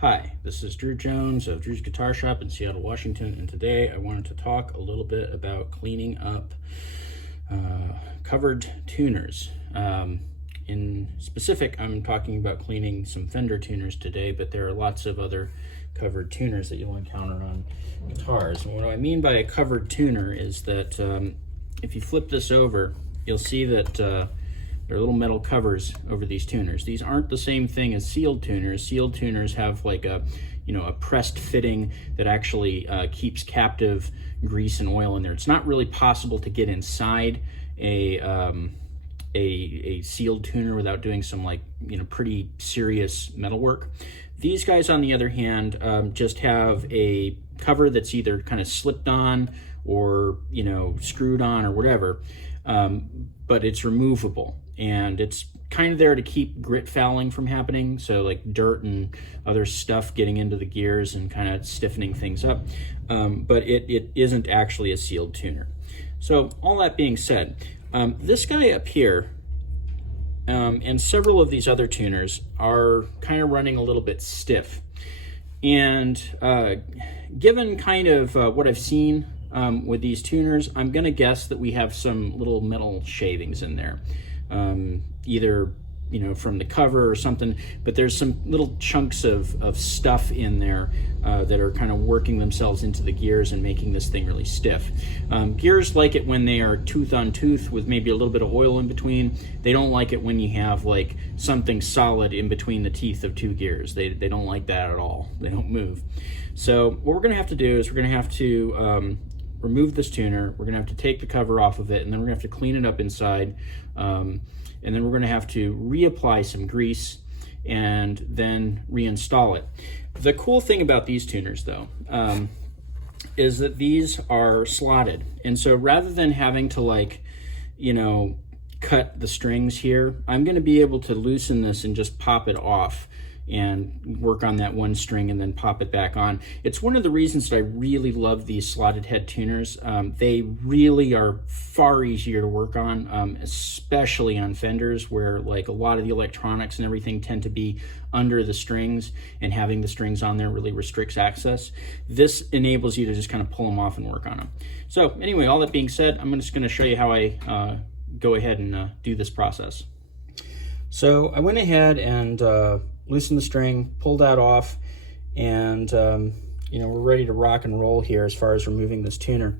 Hi, this is Drew Jones of Drew's Guitar Shop in Seattle, Washington, and today I wanted to talk a little bit about cleaning up covered tuners. In specific, I'm talking about cleaning some Fender tuners today, but there are lots of other covered tuners that you'll encounter on guitars. And what I mean by a covered tuner is that if you flip this over, you'll see that there are little metal covers over these tuners. These aren't the same thing as sealed tuners. Sealed tuners have like a pressed fitting that actually keeps captive grease and oil in there. It's not really possible to get inside a sealed tuner without doing some pretty serious metal work. These guys, on the other hand, just have a cover that's either kind of slipped on or screwed on or whatever, but it's removable. And it's kind of there to keep grit fouling from happening, so like dirt and other stuff getting into the gears and kind of stiffening things up, but it isn't actually a sealed tuner. So all that being said, this guy up here and several of these other tuners are kind of running a little bit stiff. And given kind of what I've seen with these tuners, I'm going to guess that we have some little metal shavings in there. Either from the cover or something, but there's some little chunks of stuff in there that are kind of working themselves into the gears and making this thing really stiff. Gears like it when they are tooth on tooth with maybe a little bit of oil in between. They don't like it when you have like something solid in between the teeth of two gears. They don't like that at all. They don't move. So what we're going to have to do is we're going to have to remove this tuner. We're gonna have to take the cover off of it, and then we're gonna have to clean it up inside, and then we're gonna have to reapply some grease and then reinstall it. The cool thing about these tuners though is that these are slotted, and so rather than having to cut the strings here, I'm gonna be able to loosen this and just pop it off and work on that one string and then pop it back on. It's one of the reasons that I really love these slotted head tuners. They really are far easier to work on, especially on Fenders, where like a lot of the electronics and everything tend to be under the strings, and having the strings on there really restricts access. This enables you to just kind of pull them off and work on them. So anyway, all that being said, I'm just going to show you how I go ahead and do this process. So I went ahead and loosened the string, pulled that off, and we're ready to rock and roll here as far as removing this tuner.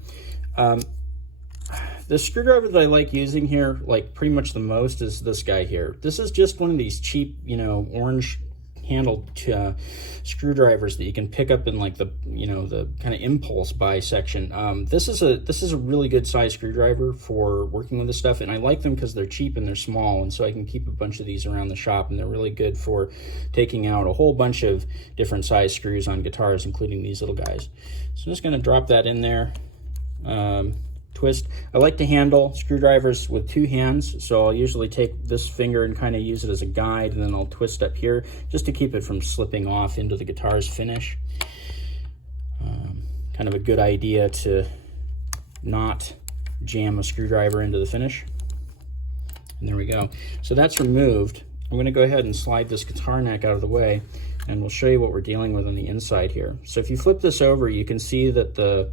The screwdriver that I like using here, like pretty much the most, is this guy here. This is just one of these cheap, orange handled screwdrivers that you can pick up in like the kind of impulse buy section. This is a really good size screwdriver for working with this stuff, and I like them because they're cheap and they're small, and so I can keep a bunch of these around the shop, and they're really good for taking out a whole bunch of different size screws on guitars, including these little guys. So I'm just going to drop that in there. Twist. I like to handle screwdrivers with two hands, so I'll usually take this finger and kind of use it as a guide, and then I'll twist up here just to keep it from slipping off into the guitar's finish. Kind of a good idea to not jam a screwdriver into the finish. And there we go. So that's removed. I'm going to go ahead and slide this guitar neck out of the way, and we'll show you what we're dealing with on the inside here. So if you flip this over, you can see that the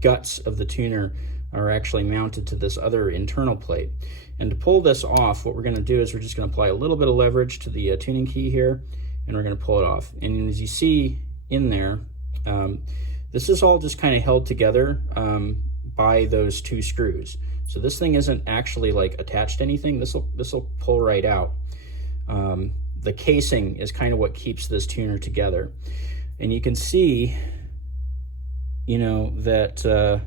guts of the tuner are actually mounted to this other internal plate. And to pull this off, what we're going to do is we're just going to apply a little bit of leverage to the tuning key here, and we're going to pull it off. And as you see in there, this is all just kind of held together by those two screws. So this thing isn't actually like attached to anything. This will pull right out. The casing is kind of what keeps this tuner together. And you can see that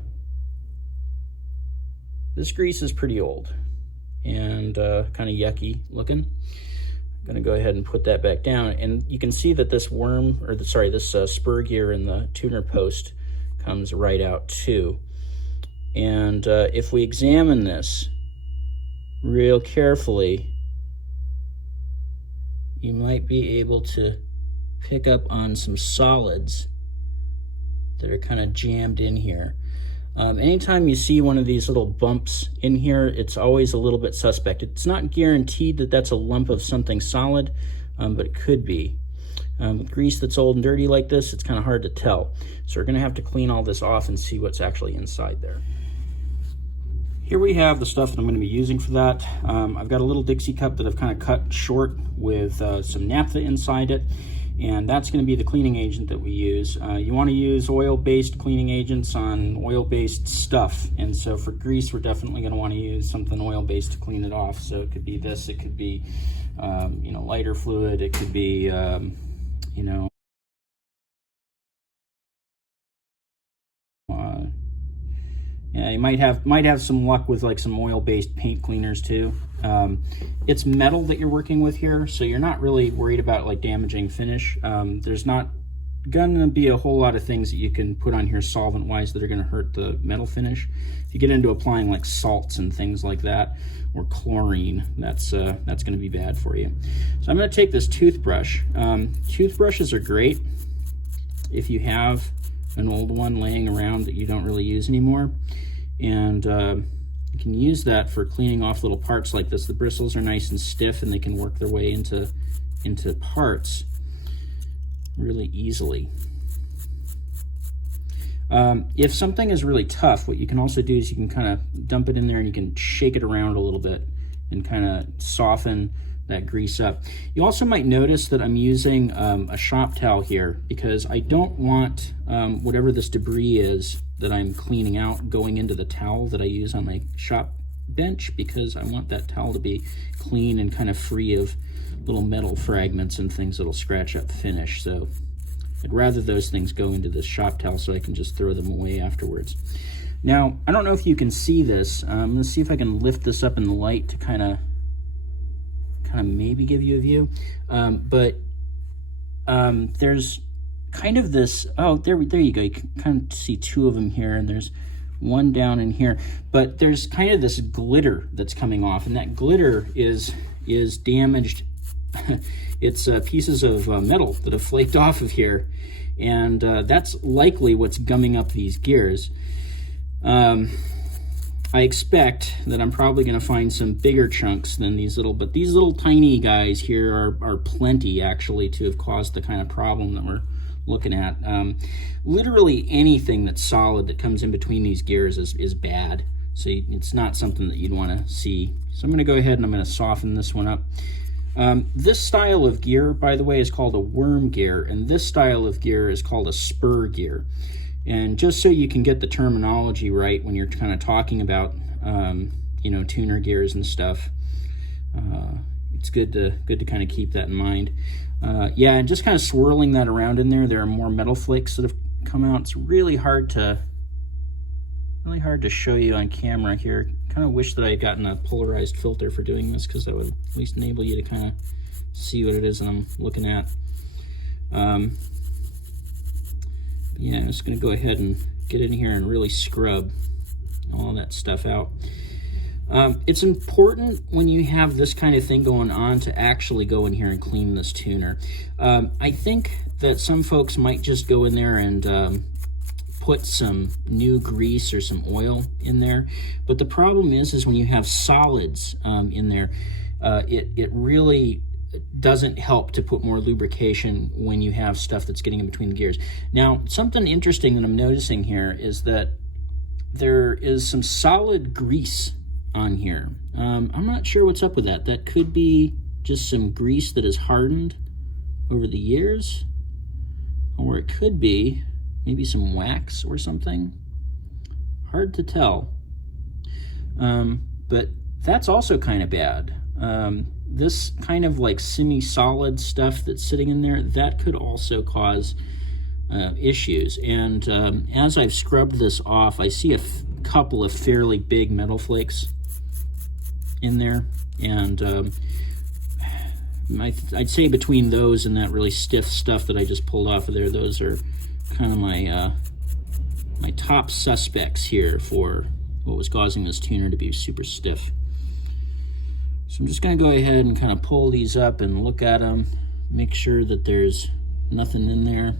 this grease is pretty old and kind of yucky looking. I'm going to go ahead and put that back down, and you can see that this this spur gear in the tuner post comes right out too. And if we examine this real carefully, you might be able to pick up on some solids that are kind of jammed in here. Anytime you see one of these little bumps in here, it's always a little bit suspect. It's not guaranteed that that's a lump of something solid, but it could be. With grease that's old and dirty like this, it's kind of hard to tell. So we're going to have to clean all this off and see what's actually inside there. Here we have the stuff that I'm going to be using for that. I've got a little Dixie cup that I've kind of cut short with some naphtha inside it, and that's going to be the cleaning agent that we use. You want to use oil-based cleaning agents on oil-based stuff, and so for grease we're definitely going to want to use something oil-based to clean it off. So it could be this, it could be you know, lighter fluid, it could be you know, yeah, you might have some luck with like some oil-based paint cleaners too. It's metal that you're working with here, so you're not really worried about like damaging finish. There's not gonna be a whole lot of things that you can put on here solvent-wise that are gonna hurt the metal finish. If you get into applying like salts and things like that, or chlorine, that's gonna be bad for you. So I'm gonna take this toothbrush. Toothbrushes are great if you have an old one laying around that you don't really use anymore, and you can use that for cleaning off little parts like this. The bristles are nice and stiff and they can work their way into parts really easily. If something is really tough, what you can also do is you can kind of dump it in there and you can shake it around a little bit and kind of soften that grease up. You also might notice that I'm using a shop towel here because I don't want whatever this debris is that I'm cleaning out going into the towel that I use on my shop bench, because I want that towel to be clean and kind of free of little metal fragments and things that'll scratch up the finish. So I'd rather those things go into this shop towel so I can just throw them away afterwards. Now, I don't know if you can see this. I'm going to see if I can lift this up in the light to kind of maybe give you a view. There's kind of this, oh, there you go. You can kind of see two of them here, and there's one down in here. But there's kind of this glitter that's coming off, and that glitter is damaged. It's pieces of metal that have flaked off of here, and that's likely what's gumming up these gears. I expect that I'm probably going to find some bigger chunks than these little, but these little tiny guys here are plenty actually to have caused the kind of problem that we're looking at. Literally anything that's solid that comes in between these gears is bad. So it's not something that you'd want to see. So I'm going to go ahead and I'm going to soften this one up. This style of gear, by the way, is called a worm gear, and this style of gear is called a spur gear. And just so you can get the terminology right when you're kind of talking about, you know, tuner gears and stuff, it's good to kind of keep that in mind. Yeah, and just kind of swirling that around in there, there are more metal flakes that have come out. It's really hard to show you on camera here. Kind of wish that I had gotten a polarized filter for doing this, because that would at least enable you to kind of see what it is that I'm looking at. Yeah, I'm just going to go ahead and get in here and really scrub all that stuff out. It's important when you have this kind of thing going on to actually go in here and clean this tuner. I think that some folks might just go in there and put some new grease or some oil in there, but the problem is when you have solids in there, it really doesn't help to put more lubrication when you have stuff that's getting in between the gears. Now, something interesting that I'm noticing here is that there is some solid grease on here. I'm not sure what's up with that. That could be just some grease that has hardened over the years, or it could be maybe some wax or something. Hard to tell. But that's also kind of bad. This kind of like semi-solid stuff that's sitting in there, that could also cause issues. And as I've scrubbed this off, I see a couple of fairly big metal flakes in there, and I'd say between those and that really stiff stuff that I just pulled off of there, those are kind of my my top suspects here for what was causing this tuner to be super stiff. So I'm just going to go ahead and kind of pull these up and look at them, make sure that there's nothing in there.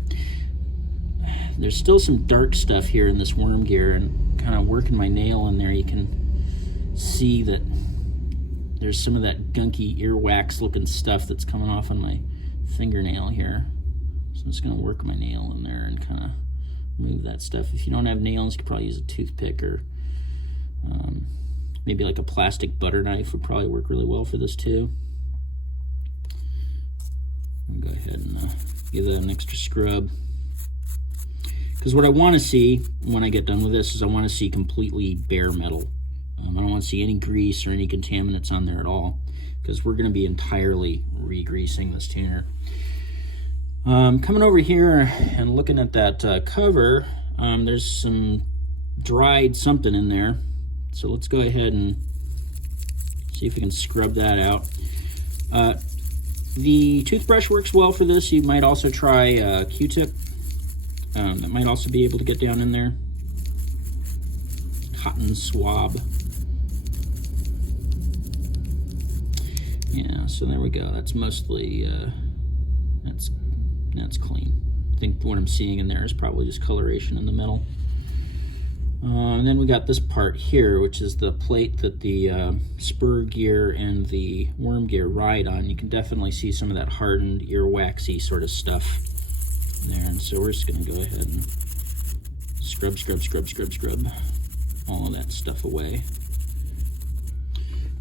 There's still some dark stuff here in this worm gear, and kind of working my nail in there, you can see that there's some of that gunky earwax looking stuff that's coming off on my fingernail here. So I'm just gonna work my nail in there and kind of remove that stuff. If you don't have nails, you could probably use a toothpick, or maybe like a plastic butter knife would probably work really well for this too. I'll go ahead and give that an extra scrub. Because what I want to see when I get done with this is I want to see completely bare metal. I don't want to see any grease or any contaminants on there at all, because we're going to be entirely re-greasing this tuner. Coming over here and looking at that cover, there's some dried something in there. So let's go ahead and see if we can scrub that out. The toothbrush works well for this. You might also try a Q-tip. That might also be able to get down in there. Cotton swab. Yeah, so there we go. That's mostly, that's clean. I think what I'm seeing in there is probably just coloration in the middle. And then we got this part here, which is the plate that the spur gear and the worm gear ride on. You can definitely see some of that hardened earwaxy sort of stuff there. And so we're just going to go ahead and scrub all of that stuff away.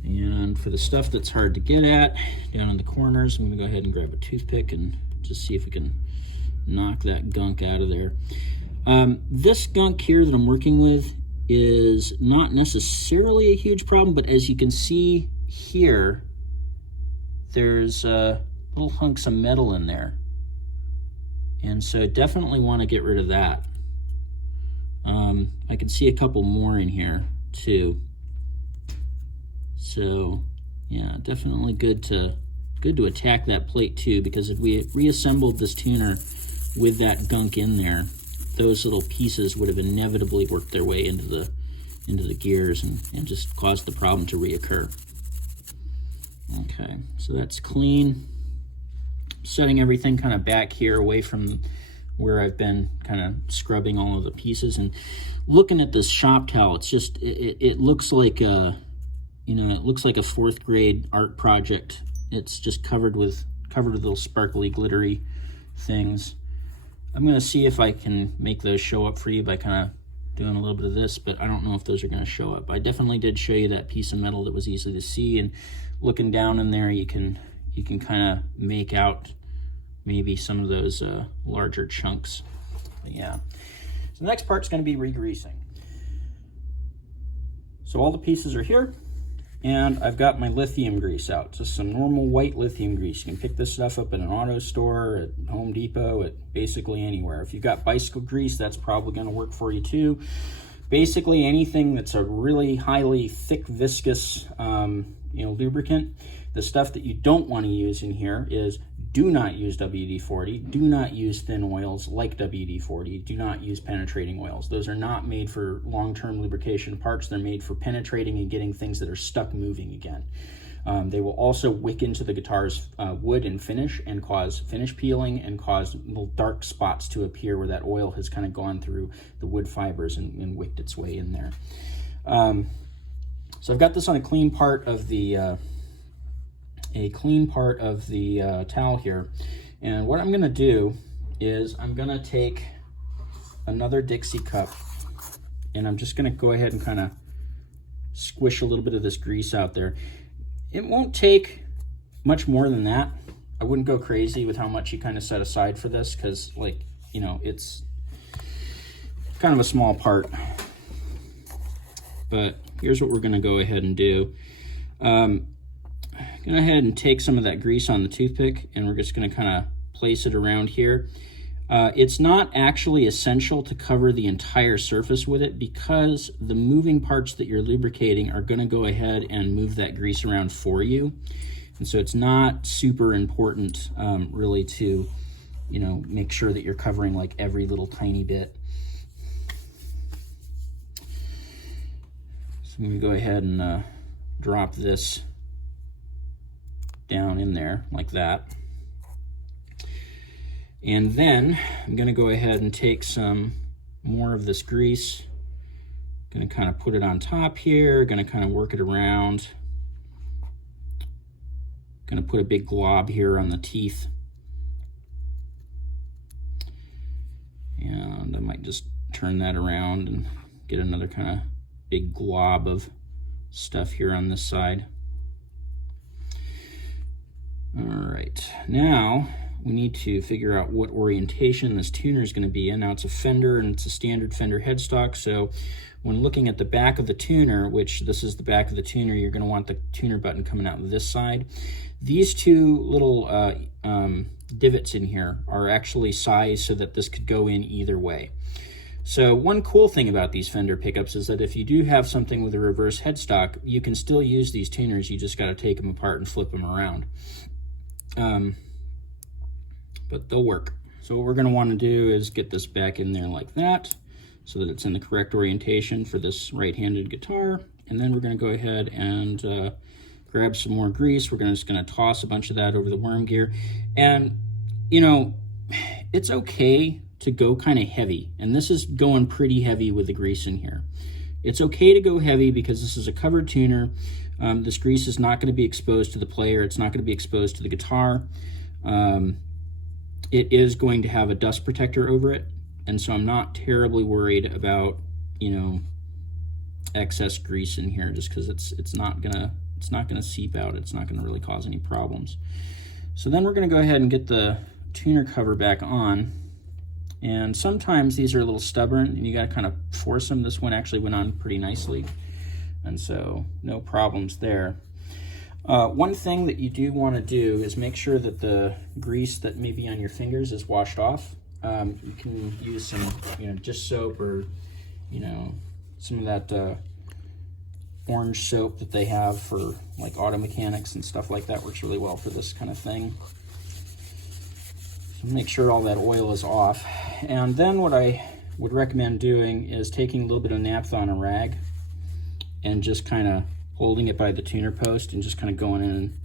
And for the stuff that's hard to get at, down in the corners, I'm going to go ahead and grab a toothpick and just see if we can knock that gunk out of there. This gunk here that I'm working with is not necessarily a huge problem, but as you can see here, there's little hunks of metal in there. And so I definitely want to get rid of that. I can see a couple more in here too. So yeah, definitely good to attack that plate too, because if we reassembled this tuner with that gunk in there, those little pieces would have inevitably worked their way into the gears and just caused the problem to reoccur. Okay, so that's clean. Setting everything kind of back here away from where I've been kind of scrubbing all of the pieces, and looking at this shop towel, it's just it looks like a, you know, it looks like a 4th grade art project. It's just covered with little sparkly glittery things. I'm going to see if I can make those show up for you by kind of doing a little bit of this, but I don't know if those are going to show up. I definitely did show you that piece of metal that was easy to see, and looking down in there, you can kind of make out maybe some of those larger chunks. But yeah. So the next part's going to be regreasing. So all the pieces are here, and I've got my lithium grease out. Just some normal white lithium grease. You can pick this stuff up at an auto store, at Home Depot, at basically anywhere. If you've got bicycle grease, that's probably going to work for you too. Basically anything that's a really highly thick, viscous lubricant. The stuff that you don't want to use in here is, do not use WD-40, do not use thin oils like WD-40, do not use penetrating oils. Those are not made for long-term lubrication parts. They're made for penetrating and getting things that are stuck moving again. They will also wick into the guitar's wood and finish, and cause finish peeling, and cause little dark spots to appear where that oil has kind of gone through the wood fibers and wicked its way in there. So I've got this on a clean part of the towel here, and what I'm going to do is I'm going to take another Dixie cup, and I'm just going to go ahead and kind of squish a little bit of this grease out there. It won't take much more than that. I wouldn't go crazy with how much you kind of set aside for this, because, like, you know, it's kind of a small part. But here's what we're going to go ahead and do. Go ahead and take some of that grease on the toothpick, and we're just going to kind of place it around here. It's not actually essential to cover the entire surface with it, because the moving parts that you're lubricating are going to go ahead and move that grease around for you. And so it's not super important really to, you know, make sure that you're covering like every little tiny bit. So I'm going to go ahead and drop this down in there like that. And then I'm going to go ahead and take some more of this grease. Going to kind of put it on top here, going to kind of work it around. Going to put a big glob here on the teeth. just turn that around and get another kind of big glob of stuff here on this side. All right, now we need to figure out what orientation this tuner is going to be in. Now it's a Fender and it's a standard Fender headstock, so when looking at the back of the tuner, which this is the back of the tuner, you're going to want the tuner button coming out this side. These two little divots in here are actually sized so that this could go in either way. So one cool thing about these Fender pickups is that if you do have something with a reverse headstock, you can still use these tuners. You just got to take them apart and flip them around. But they'll work. So what we're going to want to do is get this back in there like that, so that it's in the correct orientation for this right-handed guitar. And then we're going to go ahead and grab some more grease. We're just going to toss a bunch of that over the worm gear. And, you know, it's okay to go kind of heavy. And this is going pretty heavy with the grease in here. It's okay to go heavy because this is a covered tuner. This grease is not going to be exposed to the player. It's not going to be exposed to the guitar. It is going to have a dust protector over it. And so I'm not terribly worried about, you know, excess grease in here, just because it's not gonna seep out. It's not gonna really cause any problems. So then we're gonna go ahead and get the tuner cover back on. And sometimes these are a little stubborn and you gotta kind of force them. This one actually went on pretty nicely, and so no problems there. One thing that you do want to do is make sure that the grease that may be on your fingers is washed off. You can use some, you know, dish soap, or, you know, some of that orange soap that they have for like auto mechanics and stuff like that. Works really well for this kind of thing. So make sure all that oil is off. And then what I would recommend doing is taking a little bit of naphtha on a rag and just kind of holding it by the tuner post and just kind of going in and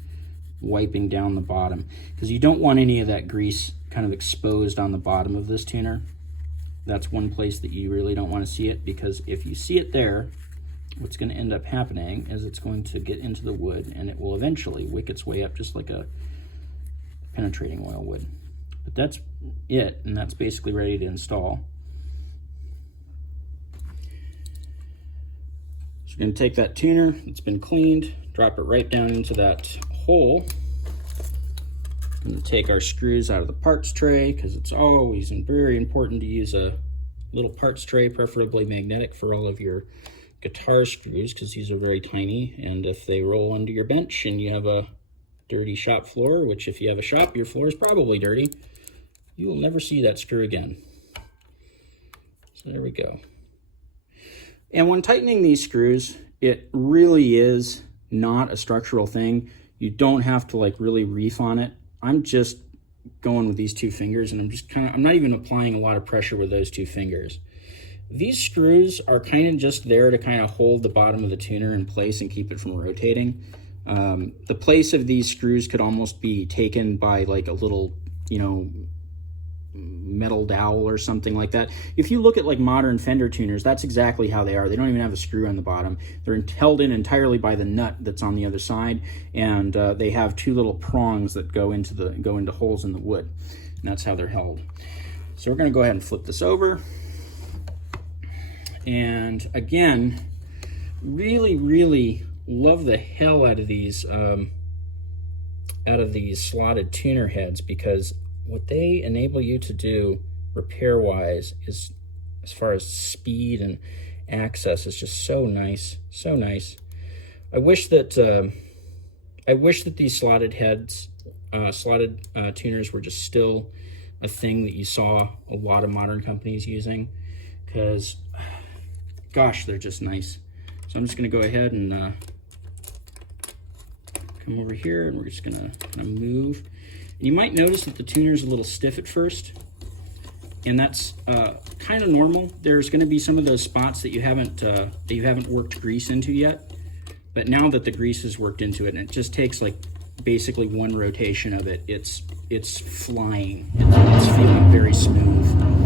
wiping down the bottom, because you don't want any of that grease kind of exposed on the bottom of this tuner. That's one place that you really don't want to see it, because if you see it there, what's going to end up happening is it's going to get into the wood and it will eventually wick its way up just like a penetrating oil would. But that's it, and that's basically ready to install. So we're going to take that tuner that's been cleaned, drop it right down into that hole. I'm going to take our screws out of the parts tray, because it's always very important to use a little parts tray, preferably magnetic, for all of your guitar screws, because these are very tiny, and if they roll under your bench and you have a dirty shop floor, which if you have a shop, your floor is probably dirty, you will never see that screw again. So there we go. And when tightening these screws, it really is not a structural thing. You don't have to like really reef on it. I'm just going with these two fingers, and I'm not even applying a lot of pressure with those two fingers. These screws are kind of just there to kind of hold the bottom of the tuner in place and keep it from rotating. The place of these screws could almost be taken by like a little, you know, metal dowel or something like that. If you look at like modern Fender tuners, that's exactly how they are. They don't even have a screw on the bottom. They're held in entirely by the nut that's on the other side, and they have two little prongs that go into holes in the wood, and that's how they're held. So we're going to go ahead and flip this over. And again, really love the hell out of these slotted tuner heads, because what they enable you to do repair-wise is, as far as speed and access, is just so nice, so nice. I wish that these slotted heads, tuners were just still a thing that you saw a lot of modern companies using, because, gosh, they're just nice. So I'm just going to go ahead and come over here, and we're just going to kind of move. You might notice that the tuner is a little stiff at first, and that's kind of normal. There's going to be some of those spots that you haven't worked grease into yet, but now that the grease is worked into it, and it just takes like basically one rotation of it, it's flying. It's feeling very smooth.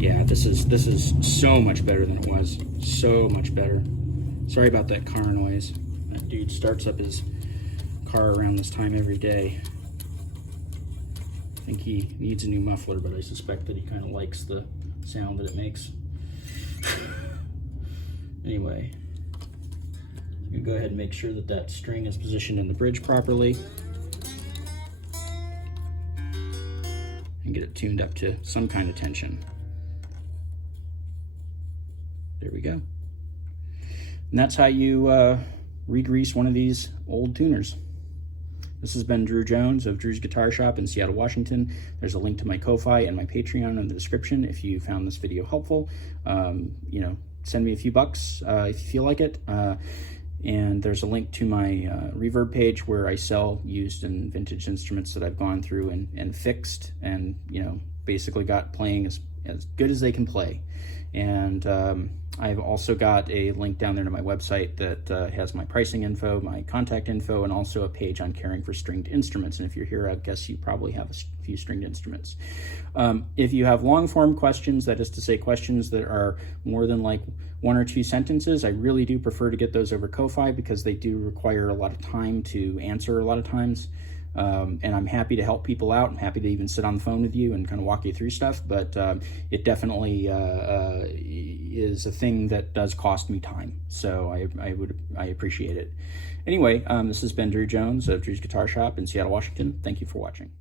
Yeah, this is so much better than it was. So much better. Sorry about that car noise. That dude starts up his car around this time every day. I think he needs a new muffler, but I suspect that he kind of likes the sound that it makes. Anyway, you go ahead and make sure that that string is positioned in the bridge properly and get it tuned up to some kind of tension. There we go. And that's how you re-grease one of these old tuners. This has been Drew Jones of Drew's Guitar Shop in Seattle, Washington. There's a link to my Ko-Fi and my Patreon in the description if you found this video helpful. You know, send me a few bucks if you feel like it. And there's a link to my Reverb page where I sell used and vintage instruments that I've gone through and fixed and, you know, basically got playing as good as they can play. And I've also got a link down there to my website that has my pricing info, my contact info, and also a page on caring for stringed instruments. And if you're here, I guess you probably have a few stringed instruments. If you have long form questions, that is to say questions that are more than like 1 or 2 sentences, I really do prefer to get those over Ko-Fi because they do require a lot of time to answer a lot of times. And I'm happy to help people out. I'm happy to even sit on the phone with you and kind of walk you through stuff, but it definitely is a thing that does cost me time. So I appreciate it. Anyway, this has been Drew Jones of Drew's Guitar Shop in Seattle, Washington. Thank you for watching.